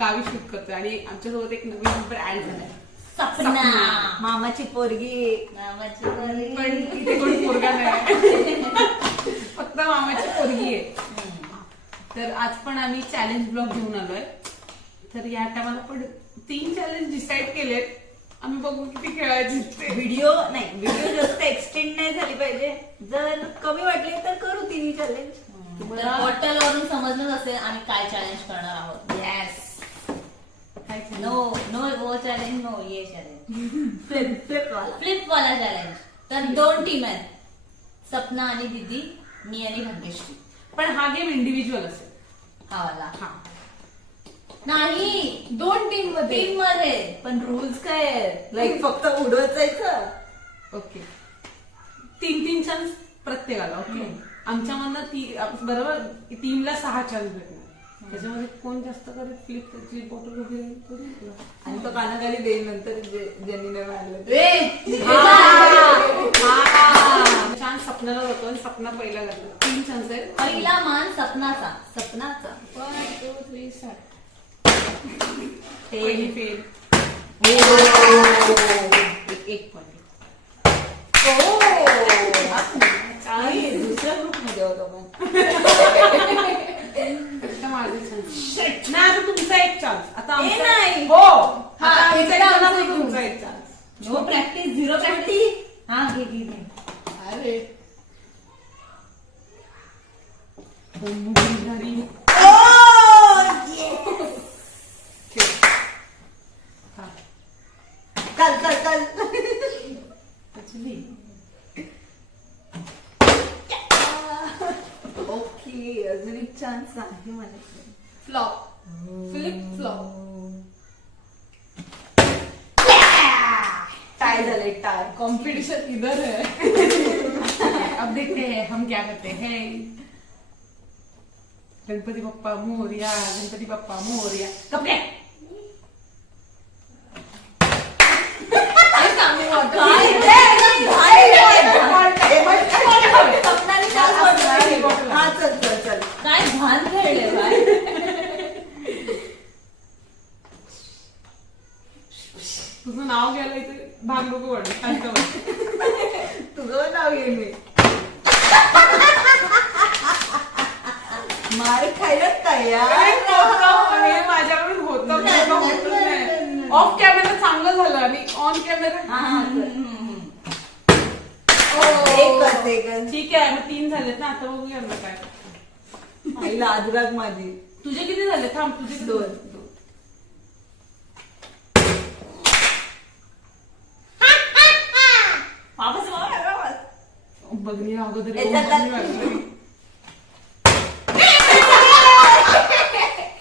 गावी शूट करतोय आणि आमच्यासोबत एक नवीन मेंबर ऍड झालाय, सपना मामाची पोरगी. पण इथे कोणी पोरगा नाही, फक्त मामाची पोरगी आहे. तर आज पण आम्ही चॅलेंज ब्लॉग घेऊन आलोय. तर या टायमाला पण 3 चॅलेंज डिसाईड केलेत. आम्ही बघू किती खेळायचे. व्हिडिओ जास्त एक्सटेंड नाही झाली पाहिजे. जर कमी वाटले तर करू 3 चॅलेंज. बॉटल वरून समजलंच असेल आम्ही काय चॅलेंज करणार आहोत. येस, नो वो चॅलेंज, नो ये चॅलेंज, फ्लिप फ्लिप वाला चॅलेंज. तर 2 टीम आहेत, सपना आणि दीदी, मी आणि भाग्यश्री. पण हा गेम इंडिव्हिज्युअल असेल. हा वाला हा, नाही 2 टीम टीम मध्ये. पण रूल्स काय आहेत? लाईक फक्त उडवत जायचं. ओके, 3 चान्स प्रत्येकाला. ओके, आमच्यामधनं बरोबर टीमला 6 चान्स भेटणार. त्याच्यामध्ये कोण जास्त करत फ्लिप त्याची बॉटल वगैरे तो जिंकला. आणि तो कानाखाली देईल नंतर ज्यांनी नाही मारलं. चान्स सपनाला जातो आणि सपना पहिला जातो. 3 चान्स आहेत. पहिला मान सपनाचा. 1 2 3 4. पहिली फेल. एक पॉइंट. दुसऱ्या ग्रुप मध्ये होतो पण. माझे चान्स नाही. आता तुमचा एक चान्स. आता आमचा नाही. हो, हा, आता आमचा एकदा एक आमचा चान्स, एक तुमचा एक चान्स. No practice, 0 practice. हा घे. अरे घरी कल ओके, अजून एक चान्स आहे माझ्याकडे. Flop, flip flop. टाय झाले, टाय. कंपटीशन इधर है. अब देखते हैं हम क्या करते हैं. गणपती बाप्पा मोरया, गणपती बाप्पा मोरया. कपडे सपनाने चान्स वाटला. हा, चल. काय भान खेळले भाई. तुझं नाव घ्यायला इथे भाग नको वाटत. शांत बस. तुझं नाव घे मी. मार खायलाच काय हे माझ्याकडून होतं नाही. ऑफ कॅमेरा चांगलं झालं आणि ऑन कॅमेरा एकच. ठीक आहे. मग 3 झालेत ना. आता बघूया ना काय. आईला आदराग माझी. तुझे किती झाले? थांब, तुझे 2. बघणी अगोदर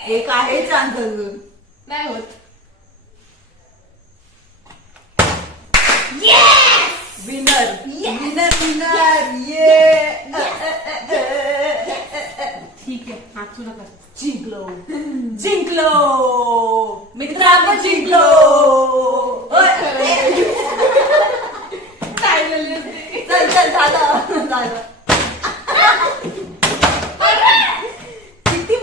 एक आहे चान्स अजून. नाही होत. विनर. ये ठीक आहे, नाचू नका. जिंकलो मित्रांनो, जिंकलो. काय झाले ते? चल झालं. किती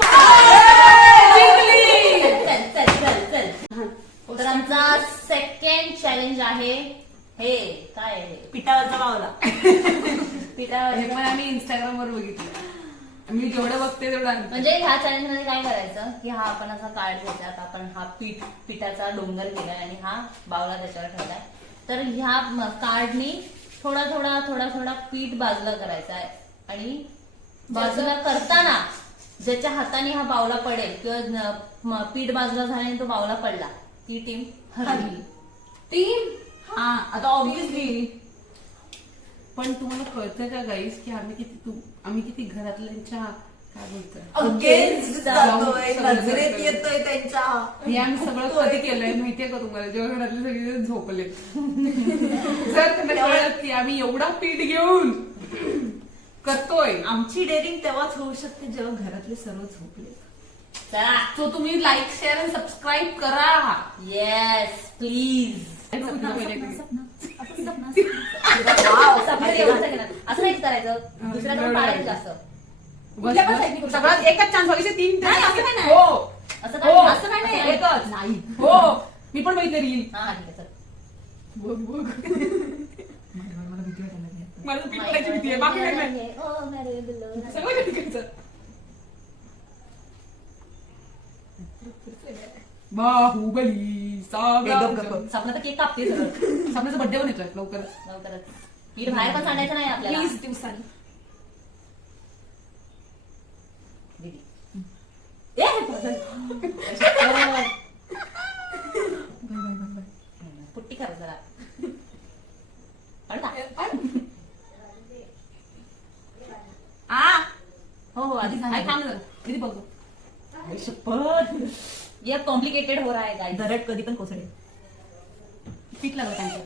चल. तर आमचा सेकंड चॅलेंज आहे हे काय आहे, पिठावरचा पावला. पिठावर. हे पण आम्ही इंस्टाग्राम वर बघितलं. मी जेवढं बघते तेवढं. म्हणजे ह्या चॅलेंज मध्ये काय करायचं की हा आपण असा कार्ड घ्यायचा. आता आपण हा पिठाचा डोंगर केलाय आणि हा बावला त्याच्यावर ठेवलाय. तर ह्या कार्डनी थोडा पीठ बाजूला करायचा आहे आणि बाजूला करताना ज्याच्या हाताने हा बावला पडेल किंवा पीठ बाजूला झाल्याने तो बावला पडला ती टीम हरली. टीम. हा, आता ऑब्विसली. पण तुम्हाला कळतं का गाईस की आम्ही किती घरातल्यांच्या काय बोलतोय अगेन्स्ट जातोय, सगळं नजरेत करतोय. येतोय त्यांच्या. हे आम्ही सगळं कधी केलंय माहितीये का तुम्हाला? जेव्हा घरातले सगळे झोपले. जर त्यांना कळलं की आम्ही एवढा पीठ घेऊन करतोय. आमची डेअरिंग तेव्हाच होऊ शकते जेव्हा घरातले सर्व झोपले. चला तो तुम्ही लाईक शेअर आणि सबस्क्राईब करा. Yes please. सपना पहिले असं नाही करायचं, दुसऱ्याकडून पाडायचं असं. कुठल्या पण side नी करू शकतो. सगळ्यात एकच चान्स व्हायचे 3. नाही, असं काय नाही. हो, असं हो, काय असं काय नाही एकच. नाही हो मी पण बघितलं रील. हा ठीक आहे चल. बघ बघ मला भीती वाटायला लागली आता. मला तर पीठ करायची भीती आहे, बाकी काय नाही. ओ मेरे बिल्लो. सगळं करायचं. बाहुबली सपना तर केक कापते सगळं सपनाचा बर्थडे पण येतोय लवकरच. लवकरच. पीठ बाहेर पण सांडायचं नाही आपल्याला 20 दिवसांनी. दीदी. पुट्टी कर जरा अरे हो हो आधी सांग. आई थांब जरा. दीदी बघ. ये कॉम्प्लिकेटेड हो रहा है गाइस. दरड कधी पण कोसळेल. पीठ लागलं त्यांचं.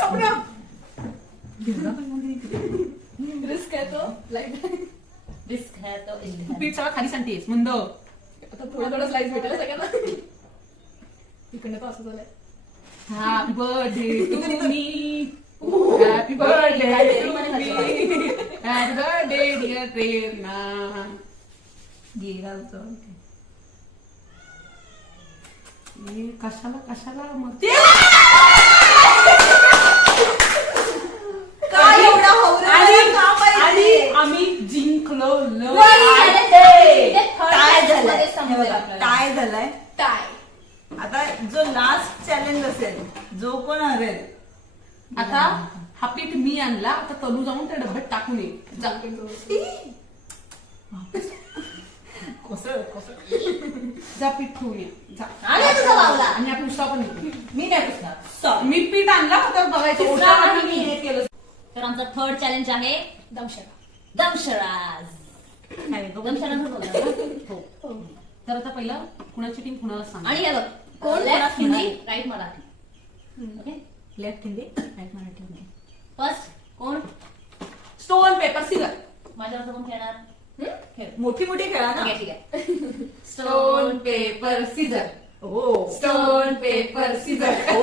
सपना रिस्क आहे तो लाईफ. रिस्क है तो इश्क है. पीठ सगळं खाली सांगतेस मंद. आता थोडं थोडं स्लाइस भेटेल सगळ्यांना. इकडनं तर असं झालंय. Happy birthday to me. Happy birthday to me. Happy birthday dear Prerna. गेला होता. हे कशाला कशाला मग काय एवढा हवरा का पाहिजे? आम्ही जिंकलो. काय झालंय हे बघा, आपल्याला. काय झालंय टाय. आता जो लास्ट चॅलेंज असेल जो कोण हरेल आता हा पीठ मी आणला. आता तलू जाऊन त्या डब्यात टाकून ये. जा. कोसळ कोसळ. जा पीठ ठेवून ये. जा. आले तुझा बावला. आणि आपण उष्टा पण घेतली. मी नाही पुसणार. Stop. मी पीठ आणला तर बघायचं तिसरा ओटा आणि आणि मी हे केलं. तर आमचा थर्ड चॅलेंज आहे दमशरा. दमशराज. दमशराज बोलतात ना? हो. तर आता पहिलं कुणाची टीम कुणाला सांग. आणि हे बघ कोण लेफ्ट कोणास हिंदी म्हणाली? Right Marathi. Okay left Hindi right Marathi. First कोण स्टोन पेपर सीझर. माझ्यावर कोण खेळणार? खेळ. मोठी मोठी खेळा ना. ठीक आहे. Stone paper Caesar. हो स्टोन पेपर सीझर. हो.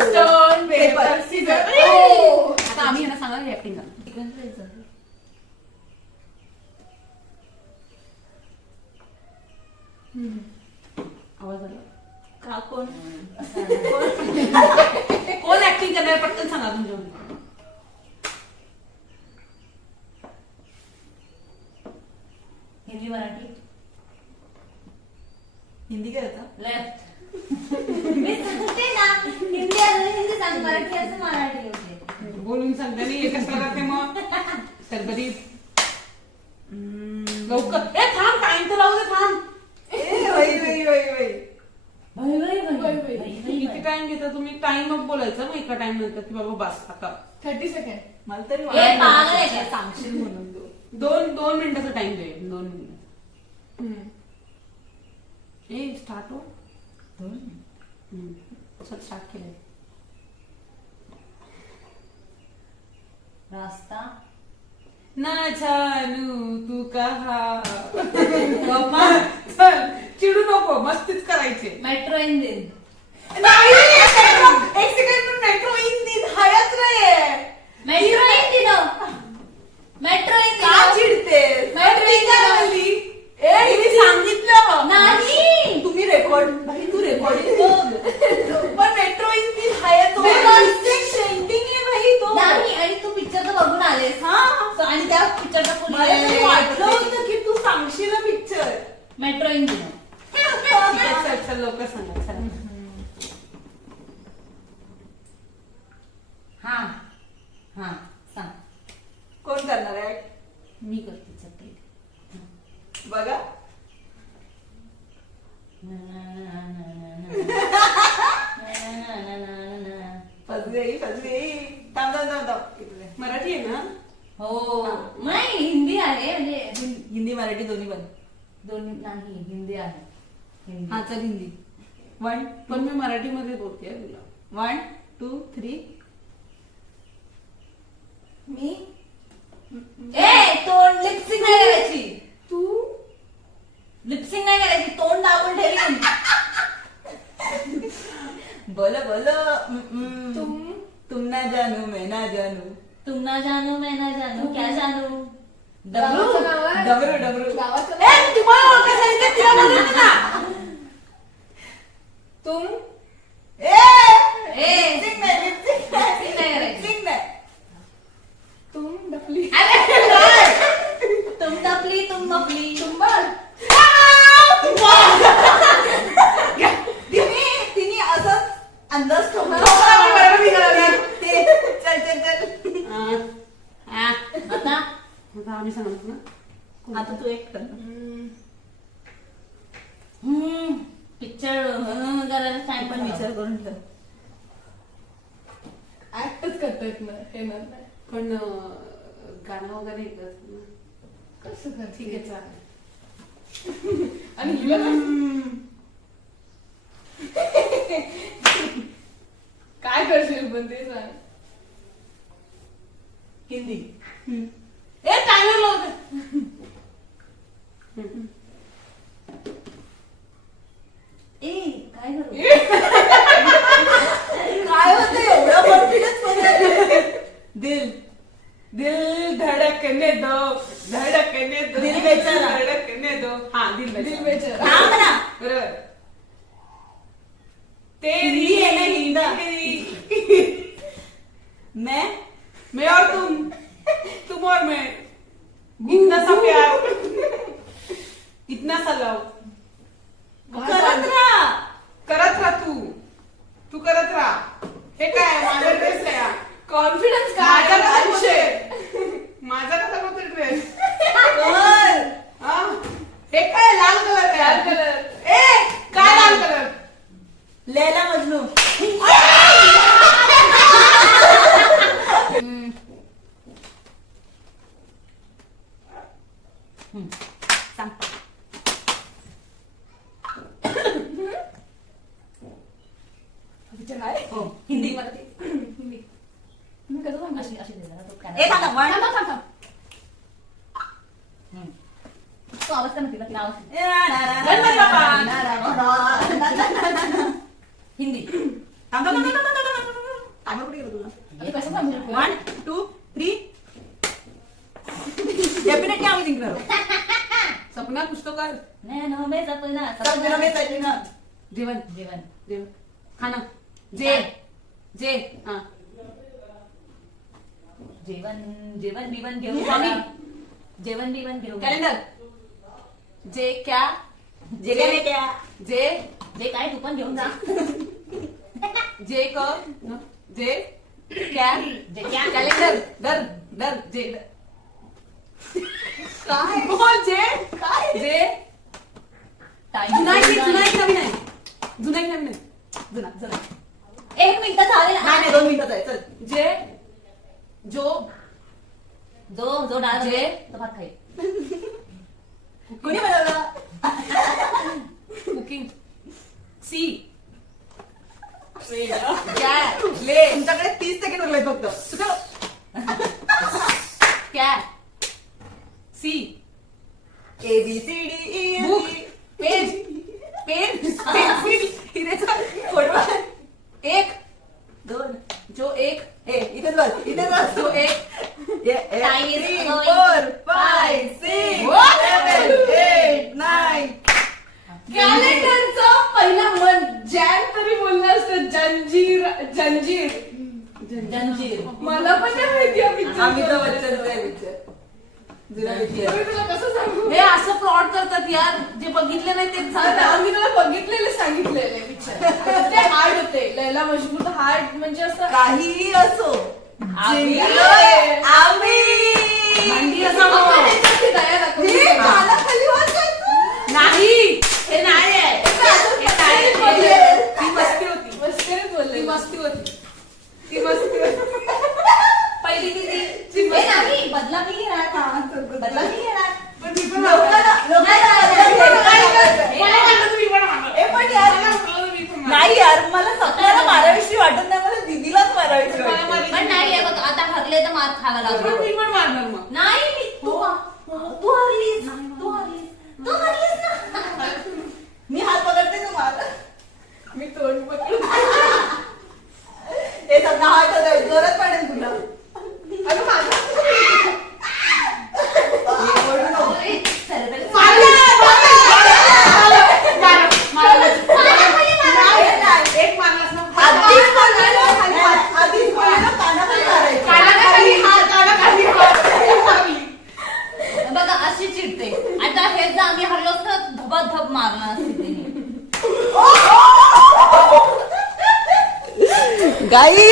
Stone paper Caesar. आता आम्ही यांना सांगा ऍक्टिंग करा. आवाज आला. का कोण कोण ऍक्टिंग करणार पटकन सांगा तुमच्या. हिंदी मराठी हिंदी काय होता? लेफ्ट. मी सांगते ना हिंदी आणि हिंदी सांग मराठी असं मराठी होते. बोलून सांगता नाही कसं राहते मग सरबरी लवकर. ए थांब टाइम तर लावू दे. थांब. ए वही वही वही वही. किती टाइम घेता तुम्ही? टाइम मग बोलायचं मग एका टाइम नंतर की बाबा बस आता 30 सेकंड. मला तरी ए, वाटलं पागल आहे का? सांगशील म्हणून तू. दोन मिनिटाचा टाइम दे. 2 मिनिट. ए स्टार्ट हो. चल स्टार्ट केलंय. रास्ता ना जानू तू कहा. चल चिडू नको. मस्तीच करायचे. Metro engine. नाही एक सेकंड. मेट्रो इंजिन हायच नाही. मेट्रो इंजिन मेट्रो का इंजिन चिडतेस? मी सांगितलं नाही. तुम्ही रेकॉर्ड भाई तू रेकॉर्डिंग बघ. पण मेट्रो इंजिन हायच ट्रेंडिंग आहे भाई तो. नाही आणि तू पिक्चर तर बघून आलेस. हा So, आणि त्या पिक्चरचा मला तरी वाटलं होतं की तू सांगशील पिक्चर. Metro engine. चल लवकर सांगा. चला. हा हा सांग. कोण करणार आहे? मी करते. चल पहिले. बघा फसगई फसगई. थांब थांब थांब थांब. इकडे. मराठी आहे ना? हो नाही हिंदी आहे म्हणजे हिंदी मराठी दोन्ही पण. दोन्ही नाही हिंदी आहे. हिंदी. हा चल हिंदी. 1 पण मी मराठीमध्ये बोलते तुला. 1 2 3. मी ए तोंड लिपसिंग नाही करायची. तू लिपसिंग नाही करायची. तोंड दाबून ठेवी. बोलो बोलो. तुम ना जानू मैं ना जानू. तुम ना जानू मैं ना जानू क्या जानू. गावाचं नाव आहे डमरू डमरू गावाचं ए, तुम्हाला ओळखायचं आहे ते तिला बोलवलं ना. तुम लिपसिंग नाही लिपसिंग नाही नाही करायचं. लिपसिंग नाही तुम डफली तुम टपली तुम मपली तुंबल तिने असंच अंदाज ठेवला बरोबर निघाला. ते चल चल चल हा. आता आता आम्ही सांगतो ना. आता तू एक कर पिक्चर करायला टाइम पण विचार करून ठेव ऍक्टच करतायत ना हे ना पण गाणं वगैरे येतात ना. कसं कर ठीक आहे चालेल. आणि हिला काय करशील पण ते सांग हिंदी ए टायमर लावते. ए काय करू काय होतं एवढा कॉन्फिडन्स दिल दिल धडकने दो धडकने दो दिल बेचारा. धडकने दो. हा दिल दिल बेचारा. बेचारा थांब ना बरोबर. हिंदी है ना, हिंदा. तेरी मैं और तुम और मैं इतना सा प्यार इतना सा लव करत राहा करत राहा तू करत राहा. हे काय माझा ड्रेस आहे हा. कॉन्फिडन्स माझा काय कसा बोलते? माझा कसा बोलते ड्रेस? कर. हा? हे काय लाल कलर आहे. लाल कलर. ए काय लाल कलर? लैला मजनू पिक्चर आहे हो. हिंदी मराठी हिंदी मी कसं सांगू अशी अशी दे जरा, तो ए कॅमेरा. थांब वन थांब थांब थांब तो आवाज कर ना तिला तिला आवाज हिंदी टायमर कुठे गेला तुला आता कसं सांगू 1 2 3 डेफिनेटली आम्ही जिंकणार आहोत. सपना कुछ तो कर. नैनो में सपना सब जण मी पाहिजे ना जेवण जेवण जेवण खाना जे जे हा जेवण जेवण बिवण घेऊन स्वामी. जेवण बिवण घेऊन कॅलेंडर जे क्या जे काय क्या जे जे काय तू पण घेऊन जा जे क जे क्या जे क्या कॅलेंडर डर डर जे काय बोल जे काय जे टाइम जुना एक जुना एक नवीन आहे. जुना एक नवीन आहे. जुना चला 1 मिनिट झाले नाही ना नाही 2 मिनिटात आहे चल जे जो जो जो डाळ जे तो भात खाईल कोणी बनवलं कुकिंग सी ले तुमच्याकडे 30 सेकंड उरले फक्त क्या C A B C D E book page pen pencil हिरेचा फोटो एक 2 जो एक ए इथेच बस जो एक Time is 3 going. 4 5 6 What? 7 8 9 कॅलेंडरचा पहिला मन जॅन तरी बोललं असतं जंजीर जंजीर जंजीर मला पण नाही माहिती हा picture. अमिताभ बच्चनचा आहे पिक्चर जुना पिक्चर मी तुला कसं सांगू हे असं फ्रॉड करतात यार जे बघितले नाही ते आता मी तुला बघितलेले सांगितलेले पिक्चर ते हार्ड होते लैला मजनू तर हार्ड म्हणजे असं काहीही असो आम्ही- जिंकलोय आम्ही भांडी असं आपण ह्याच्यावरती दया दाखवली. हे कानाखाली वाचायचं. नाही हे नाही आहे हे नाही आहे. ती मस्ती होती मस्करीत बोलले. ती मस्ती होती ती मस्ती होती पहिली ती हे नाही बदला मी घेणार बदला मी घेणार पण मी पण ए, पण यार नाही यार मला सपनाला मारावीशी वाटत नाही मला दीदीलाच मारावीशी वाटत पण नाही आहे बघ आता हरले तर मार खावा लागतो मी पण मारणार मग नाही मी तू तू हरलीस तू हरलीस तू हरलीस ना मी हात पकडते तू मार मी तोंड पकडून हे सगळं हात होतं जोरात पडेल तुला अगं माझं हे ओरडू नको. गाई